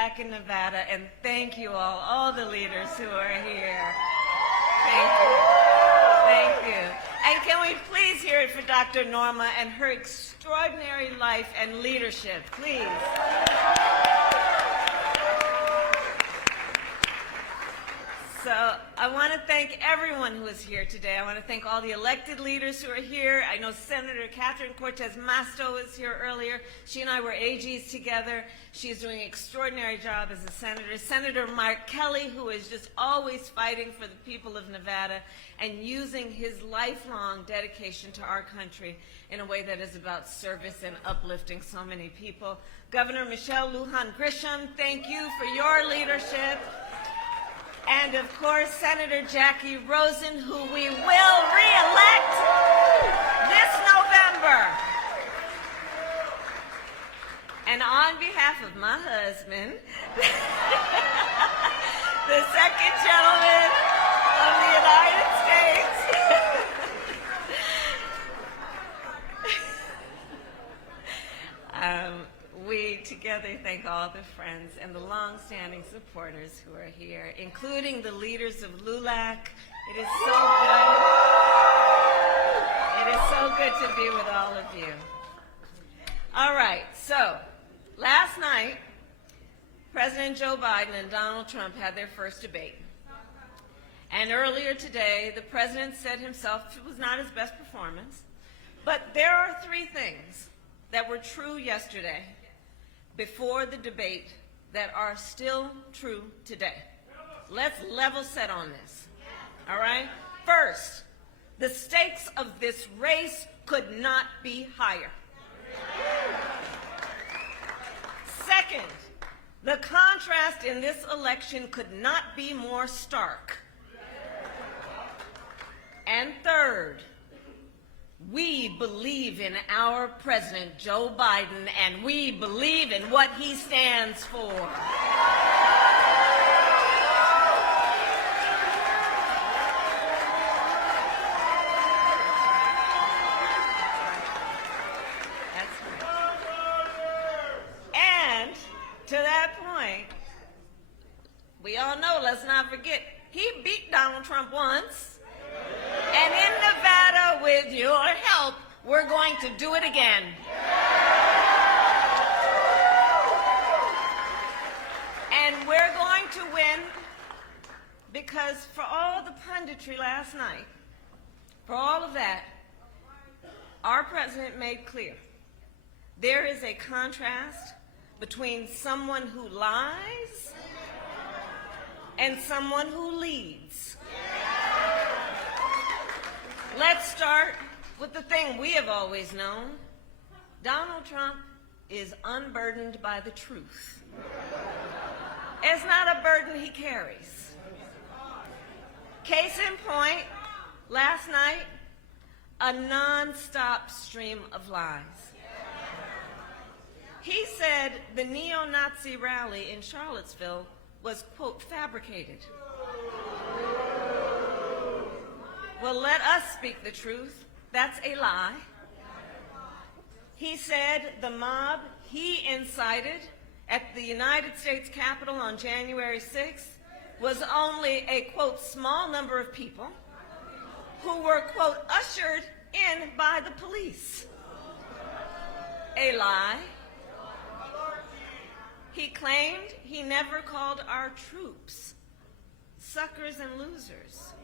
back in Nevada, and thank you all the leaders who are here. Thank you. Thank you. And can we please hear it for Dr. Norma and her extraordinary life and leadership, please. So I want to thank everyone who is here today. I want to thank all the elected leaders who are here. I know Senator Catherine Cortez Masto was here earlier. She and I were AGs together. She is doing an extraordinary job as a senator. Senator Mark Kelly, who is just always fighting for the people of Nevada and using his lifelong dedication to our country in a way that is about service and uplifting so many people. Governor Michelle Lujan Grisham, thank you for your leadership. And of course, Senator Jackie Rosen, who we will re-elect this November. And on behalf of my husband, the second gentleman of the United States, we together thank all the friends and the long-standing supporters who are here, including the leaders of LULAC. It is so good. It is so good to be with all of you. All right, so last night, President Joe Biden and Donald Trump had their first debate. And earlier today, the president said himself it was not his best performance. But there are three things that were true yesterday before the debate that are still true today. Let's level set on this, all right? First, the stakes of this race could not be higher. Second, the contrast in this election could not be more stark. And third, we believe in our President, Joe Biden, and we believe in what he stands for. That's right. And to that point, we all know, let's not forget, he beat Donald Trump once. And in Nevada, with your help, we're going to do it again. And we're going to win because for all the punditry last night, for all of that, our president made clear there is a contrast between someone who lies and someone who leads. Let's start with the thing we have always known. Donald Trump is unburdened by the truth. It's not a burden he carries. Case in point, last night, a non-stop stream of lies. He said the neo-Nazi rally in Charlottesville was, quote, fabricated. Well, let us speak the truth. That's a lie. He said the mob he incited at the United States Capitol on January 6th was only a, quote, small number of people who were, quote, ushered in by the police. A lie. He claimed he never called our troops suckers and losers.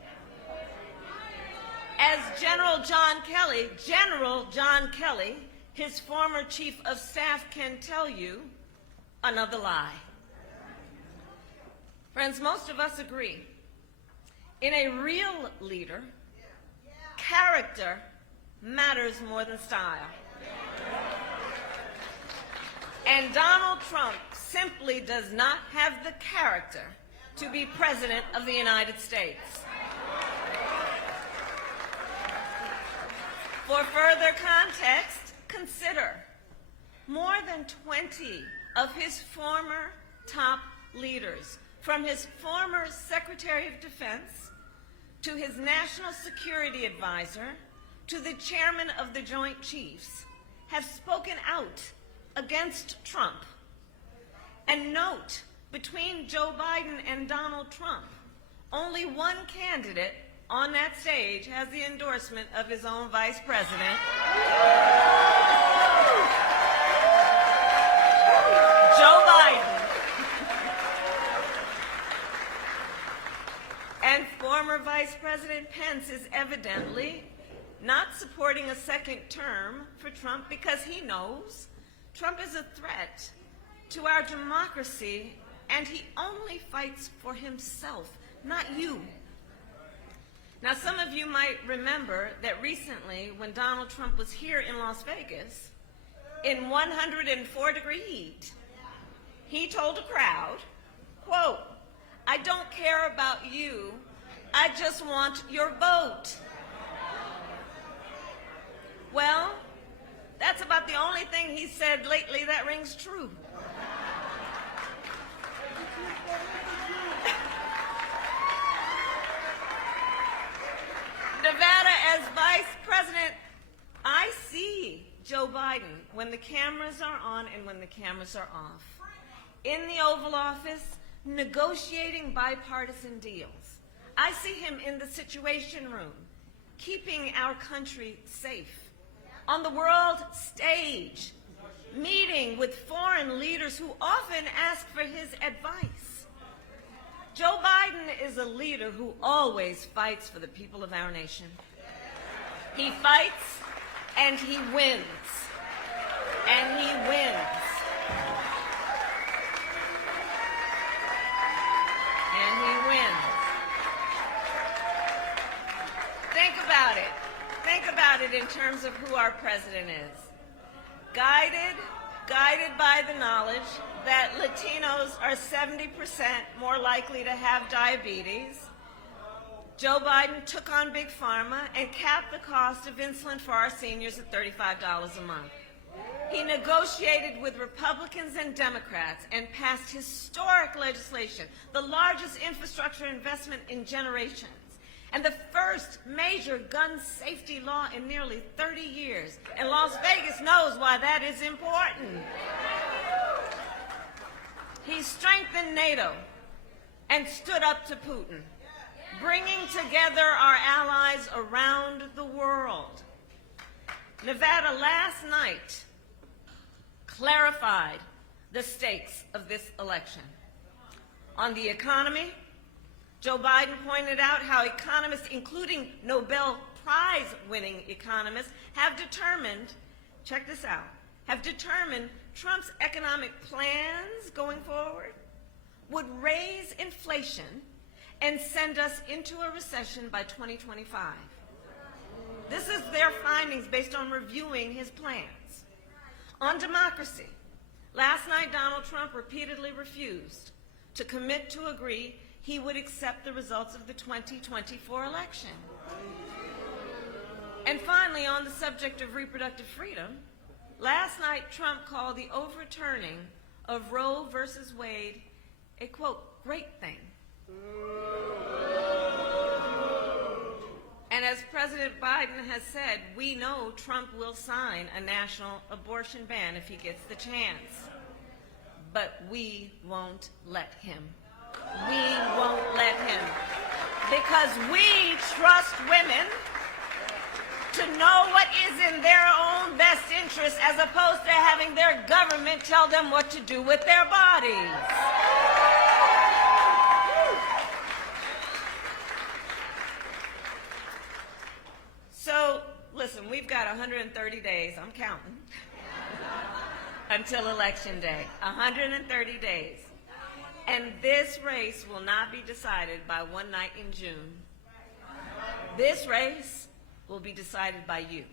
As General John Kelly, his former chief of staff, can tell you, another lie. Friends, most of us agree. In a real leader, character matters more than style. And Donald Trump simply does not have the character to be President of the United States. For further context, consider more than 20 of his former top leaders, from his former Secretary of Defense to his National Security Advisor to the Chairman of the Joint Chiefs, have spoken out against Trump. And note, between Joe Biden and Donald Trump, only one candidate on that stage has the endorsement of his own vice president, Joe Biden. And former Vice President Pence is evidently not supporting a second term for Trump because he knows Trump is a threat to our democracy, and he only fights for himself, not you. Now, some of you might remember that recently, when Donald Trump was here in Las Vegas, in 104-degree heat, he told a crowd, quote, "I don't care about you, I just want your vote." Well, that's about the only thing he said lately that rings true. Nevada, as vice president, I see Joe Biden when the cameras are on and when the cameras are off, in the Oval Office, negotiating bipartisan deals. I see him in the Situation Room, keeping our country safe, on the world stage, meeting with foreign leaders who often ask for his advice. Joe Biden is a leader who always fights for the people of our nation. He fights and he wins. And he wins. And he wins. Think about it. Think about it in terms of who our president is. Guided by the knowledge that Latinos are 70% more likely to have diabetes, Joe Biden took on Big Pharma and capped the cost of insulin for our seniors at $35 a month. He negotiated with Republicans and Democrats and passed historic legislation, the largest infrastructure investment in generations, and the first major gun safety law in nearly 30 years. And Las Vegas knows why that is important. He strengthened NATO and stood up to Putin, bringing together our allies around the world. Nevada last night clarified the stakes of this election. On the economy, Joe Biden pointed out how economists, including Nobel Prize-winning economists, have determined, check this out, have determined Trump's economic plans going forward would raise inflation and send us into a recession by 2025. This is their findings based on reviewing his plans. On democracy, last night Donald Trump repeatedly refused to commit to agree he would accept the results of the 2024 election. And finally, on the subject of reproductive freedom, last night Trump called the overturning of Roe versus Wade a, quote, great thing. And as President Biden has said, we know Trump will sign a national abortion ban if he gets the chance. But we won't let him. We won't let him. Because we trust women to know what is in their own best interest as opposed to having their government tell them what to do with their bodies. So, listen, we've got 130 days, I'm counting, until Election Day. 130 days. And this race will not be decided by one night in June. This race will be decided by you,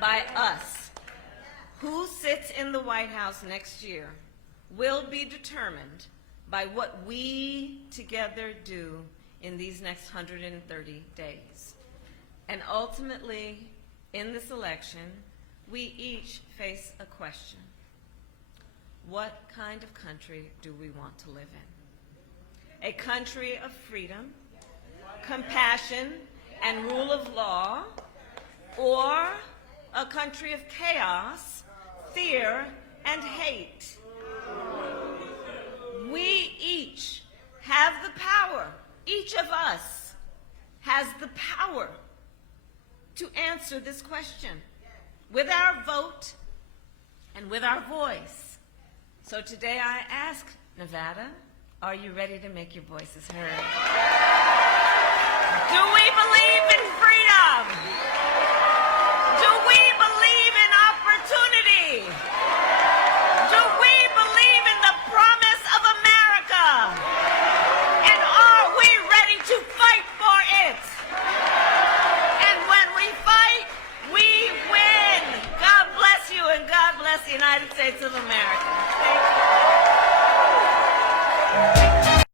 by us. Who sits in the White House next year will be determined by what we together do in these next 130 days. And ultimately, in this election, we each face a question. What kind of country do we want to live in? A country of freedom, compassion, and rule of law, or a country of chaos, fear, and hate? power to answer this question with our vote and with our voice. So today I ask Nevada, are you ready to make your voices heard? Do we believe in freedom? Do we believe in opportunity? Do we believe in the promise of America? And are we ready to fight for it? And when we fight, we win. God bless you, and God bless the United States of America. Thank you.